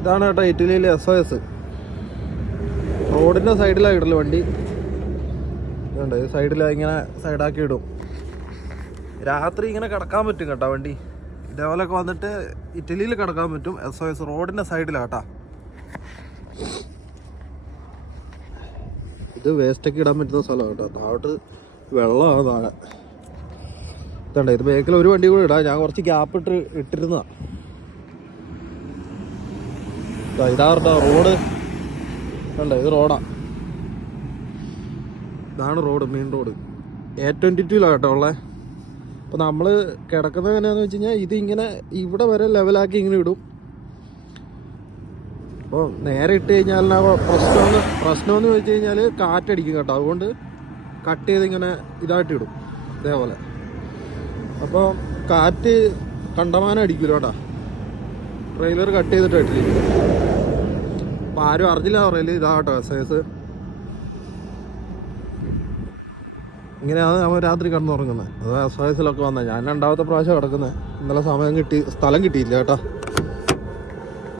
ഇതാണ് കേട്ടോ ഇറ്റലിയിലെ എസ് ഒ എസ് റോഡിന്റെ സൈഡിലാണ് ഇടൽ വണ്ടി. ഇതുണ്ട് ഈ സൈഡിലാണ് ഇങ്ങനെ സൈഡാക്കി ഇടും. രാത്രി ഇങ്ങനെ കിടക്കാൻ പറ്റും കേട്ടോ വണ്ടി. ഇതേപോലെയൊക്കെ വന്നിട്ട് ഇറ്റലിയിൽ കിടക്കാൻ പറ്റും എസ് ഒ എസ് റോഡിന്റെ സൈഡിലാണ് കേട്ടോ. ഇത് വേസ്റ്റൊക്കെ ഇടാൻ പറ്റുന്ന സ്ഥലമാണ് കേട്ടോ. താഴോട്ട് വെള്ളമാണ് താഴെ. ഇതുണ്ട് ഇത് ബേക്കിൽ ഒരു വണ്ടി കൂടെ ഇടാം. ഞാൻ കുറച്ച് ഗ്യാപ്പ് ഇട്ട് ഇട്ടിരുന്നതാ. ദാ ഇതാ കേട്ടോ റോഡ്. കണ്ടോ ഇത് റോഡാ. ഇതാണ് road main road. A twenty two കേട്ടോ ഉള്ളത് അപ്പോൾ നമ്മൾ കിടക്കുന്നത് എങ്ങനെയാണെന്ന് വെച്ച് കഴിഞ്ഞാൽ ഇത് ഇങ്ങനെ ഇവിടെ വരെ ലെവലാക്കി ഇങ്ങനെ ഇടും. അപ്പോൾ നേരെ ഇട്ട് കഴിഞ്ഞാൽ പ്രശ്നമെന്ന് പ്രശ്നമെന്ന് വെച്ച് കഴിഞ്ഞാൽ കാറ്റടിക്കും കേട്ടോ. അതുകൊണ്ട് കട്ട് ചെയ്ത് ഇങ്ങനെ ഇതായിട്ട് ഇടും. ഇതേപോലെ. അപ്പോൾ കാറ്റ് കണ്ടമാനം അടിക്കില്ല കേട്ടോ. ട്രെയിലർ കട്ട് ചെയ്തിട്ട് ഇട്ടിരിക്കും അപ്പോൾ ആരും അറിഞ്ഞില്ല പറയൽ ഇതാട്ടോ സൈസ് ഇങ്ങനെയാണ് നമ്മൾ രാത്രി കിടന്നുറങ്ങുന്നത്. അത് എക്സസൈസിലൊക്കെ വന്നത്. ഞാൻ രണ്ടാമത്തെ പ്രാവശ്യം കിടക്കുന്നത്. ഇന്നലെ സമയം കിട്ടി സ്ഥലം കിട്ടിയില്ല കേട്ടോ.